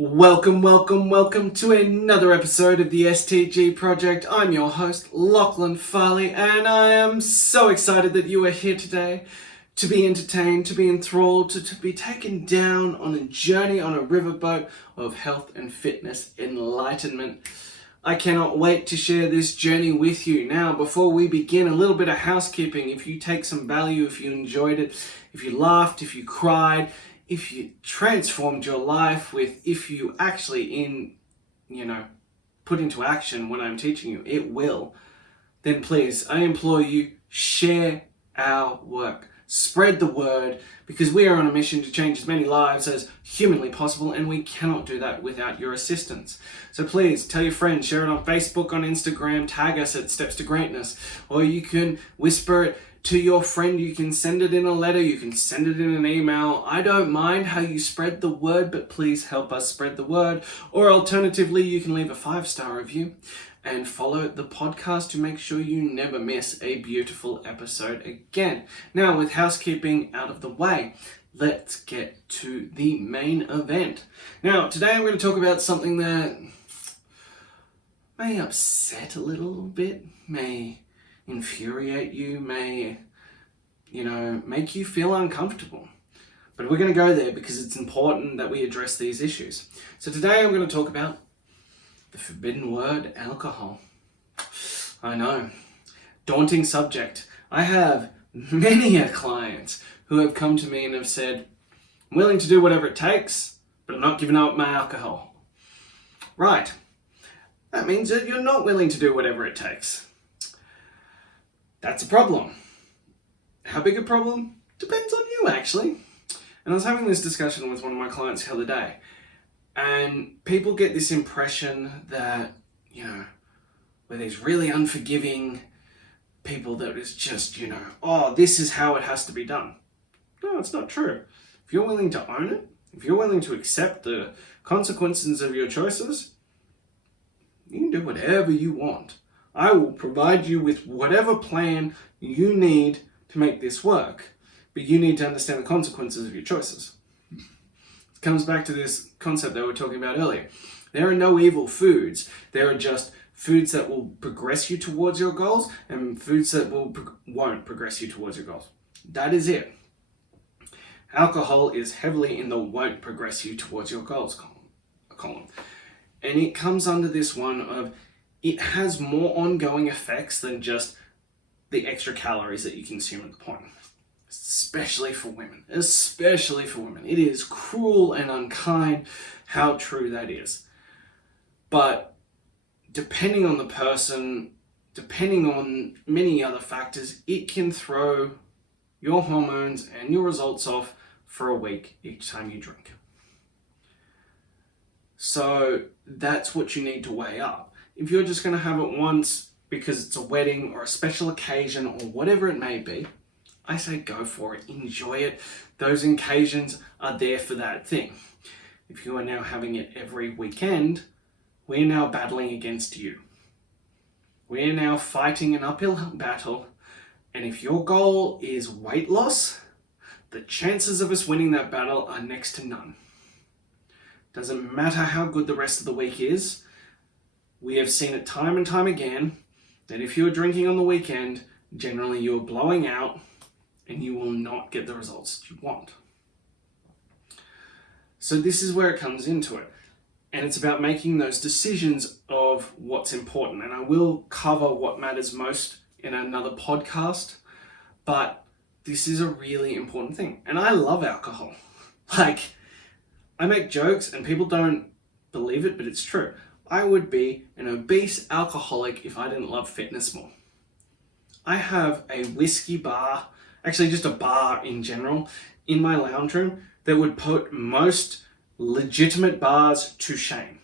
Welcome to another episode of the STG project. I'm your host, Lachlan Farley, and I am so excited that you are here today to be entertained, to be enthralled, to be taken down on a journey on a riverboat of health and fitness enlightenment. I cannot wait to share this journey with you. Now, before we begin, a little bit of housekeeping. If you take some value, if you enjoyed it, if you laughed, if you cried, if you transformed your life if you actually put into action what I'm teaching you, it will, then please, I implore you, share our work. Spread the word, because we are on a mission to change as many lives as humanly possible, and we cannot do that without your assistance. So please, tell your friends, share it on Facebook, on Instagram, tag us at Steps to Greatness, or you can whisper it to your friend, you can send it in a letter, you can send it in an email. I don't mind how you spread the word, but please help us spread the word. Or alternatively, you can leave a 5-star review and follow the podcast to make sure you never miss a beautiful episode again. Now, with housekeeping out of the way, let's get to the main event. Now, today I'm going to talk about something that may upset a little bit, may infuriate you, may, make you feel uncomfortable. But we're going to go there because it's important that we address these issues. So today I'm going to talk about the forbidden word, alcohol. I know, daunting subject. I have many a client who have come to me and have said, I'm willing to do whatever it takes, but I'm not giving up my alcohol. Right. That means that you're not willing to do whatever it takes. That's a problem. How big a problem? Depends on you, actually. And I was having this discussion with one of my clients the other day, and people get this impression that, where these really unforgiving people that is just, this is how it has to be done. No, it's not true. If you're willing to own it, if you're willing to accept the consequences of your choices, you can do whatever you want. I will provide you with whatever plan you need to make this work, but you need to understand the consequences of your choices. It comes back to this concept that we were talking about earlier. There are no evil foods. There are just foods that will progress you towards your goals and foods that won't progress you towards your goals. That is it. Alcohol is heavily in the won't progress you towards your goals column. And it comes under this one of it has more ongoing effects than just the extra calories that you consume at the point. Especially for women. It is cruel and unkind how true that is. But depending on the person, depending on many other factors, it can throw your hormones and your results off for a week each time you drink. So that's what you need to weigh up. If you're just going to have it once because it's a wedding or a special occasion or whatever it may be, I say go for it, enjoy it. Those occasions are there for that thing. If you are now having it every weekend, we're now battling against you. We're now fighting an uphill battle, and if your goal is weight loss, the chances of us winning that battle are next to none. Doesn't matter how good the rest of the week is. We have seen it time and time again that if you're drinking on the weekend, generally you're blowing out and you will not get the results you want. So this is where it comes into it. And it's about making those decisions of what's important. And I will cover what matters most in another podcast, but this is a really important thing. And I love alcohol. I make jokes and people don't believe it, but it's true. I would be an obese alcoholic if I didn't love fitness more. I have a whiskey bar, actually just a bar in general, in my lounge room that would put most legitimate bars to shame.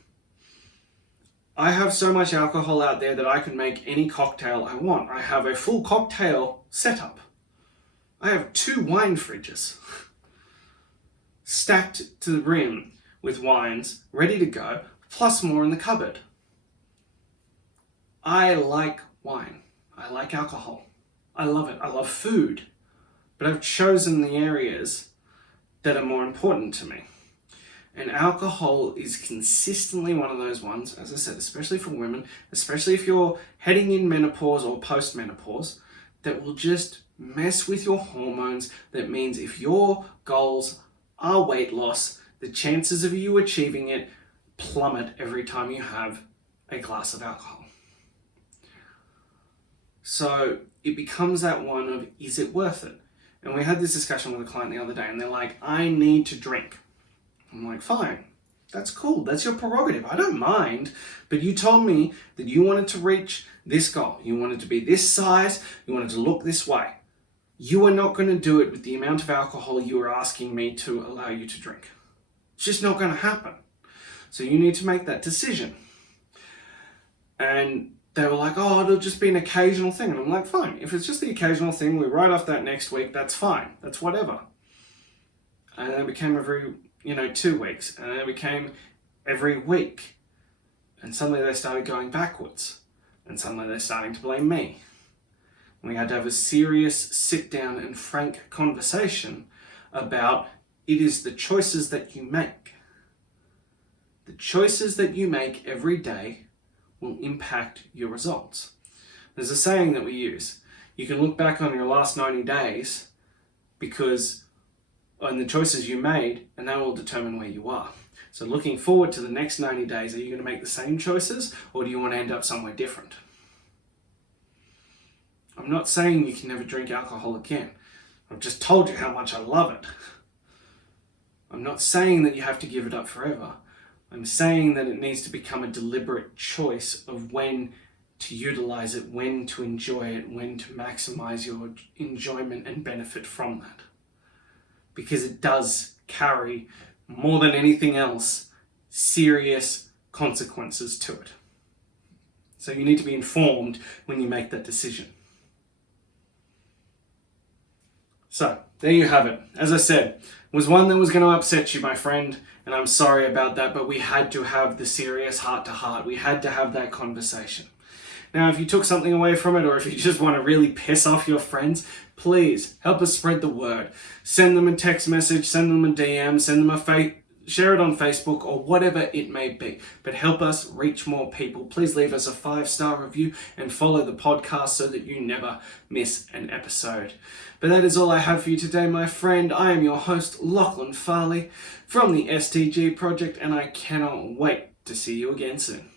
I have so much alcohol out there that I can make any cocktail I want. I have a full cocktail setup. I have 2 wine fridges stacked to the brim with wines ready to go, plus more in the cupboard. I like wine. I like alcohol. I love it. I love food. But I've chosen the areas that are more important to me. And alcohol is consistently one of those ones, as I said, especially for women, especially if you're heading in menopause or post-menopause, that will just mess with your hormones. That means if your goals are weight loss, the chances of you achieving it plummet every time you have a glass of alcohol. So it becomes that one of, is it worth it? And we had this discussion with a client the other day, and they're like, I need to drink. I'm like, fine, that's cool. That's your prerogative. I don't mind. But you told me that you wanted to reach this goal. You wanted to be this size. You wanted to look this way. You are not going to do it with the amount of alcohol you are asking me to allow you to drink. It's just not going to happen. So you need to make that decision. And they were like, oh, it'll just be an occasional thing. And I'm like, fine. If it's just the occasional thing, we write off that next week, that's fine. That's whatever. And then it became every 2 weeks, and then it became every week. And suddenly they started going backwards. And suddenly they're starting to blame me. And we had to have a serious sit down and frank conversation about it is the choices that you make. The choices that you make every day will impact your results. There's a saying that we use. You can look back on your last 90 days on the choices you made, and that will determine where you are. So looking forward to the next 90 days, are you going to make the same choices, or do you want to end up somewhere different? I'm not saying you can never drink alcohol again. I've just told you how much I love it. I'm not saying that you have to give it up forever. I'm saying that it needs to become a deliberate choice of when to utilize it, when to enjoy it, when to maximize your enjoyment and benefit from that. Because it does carry, more than anything else, serious consequences to it. So you need to be informed when you make that decision. So, there you have it. As I said, it was one that was going to upset you, my friend, and I'm sorry about that, but we had to have the serious heart-to-heart. We had to have that conversation. Now, if you took something away from it, or if you just want to really piss off your friends, please help us spread the word. Send them a text message, send them a DM, send them share it on Facebook, or whatever it may be. But help us reach more people. Please leave us a 5-star review and follow the podcast so that you never miss an episode. But that is all I have for you today, my friend. I am your host, Lachlan Farley, from the STG project, and I cannot wait to see you again soon.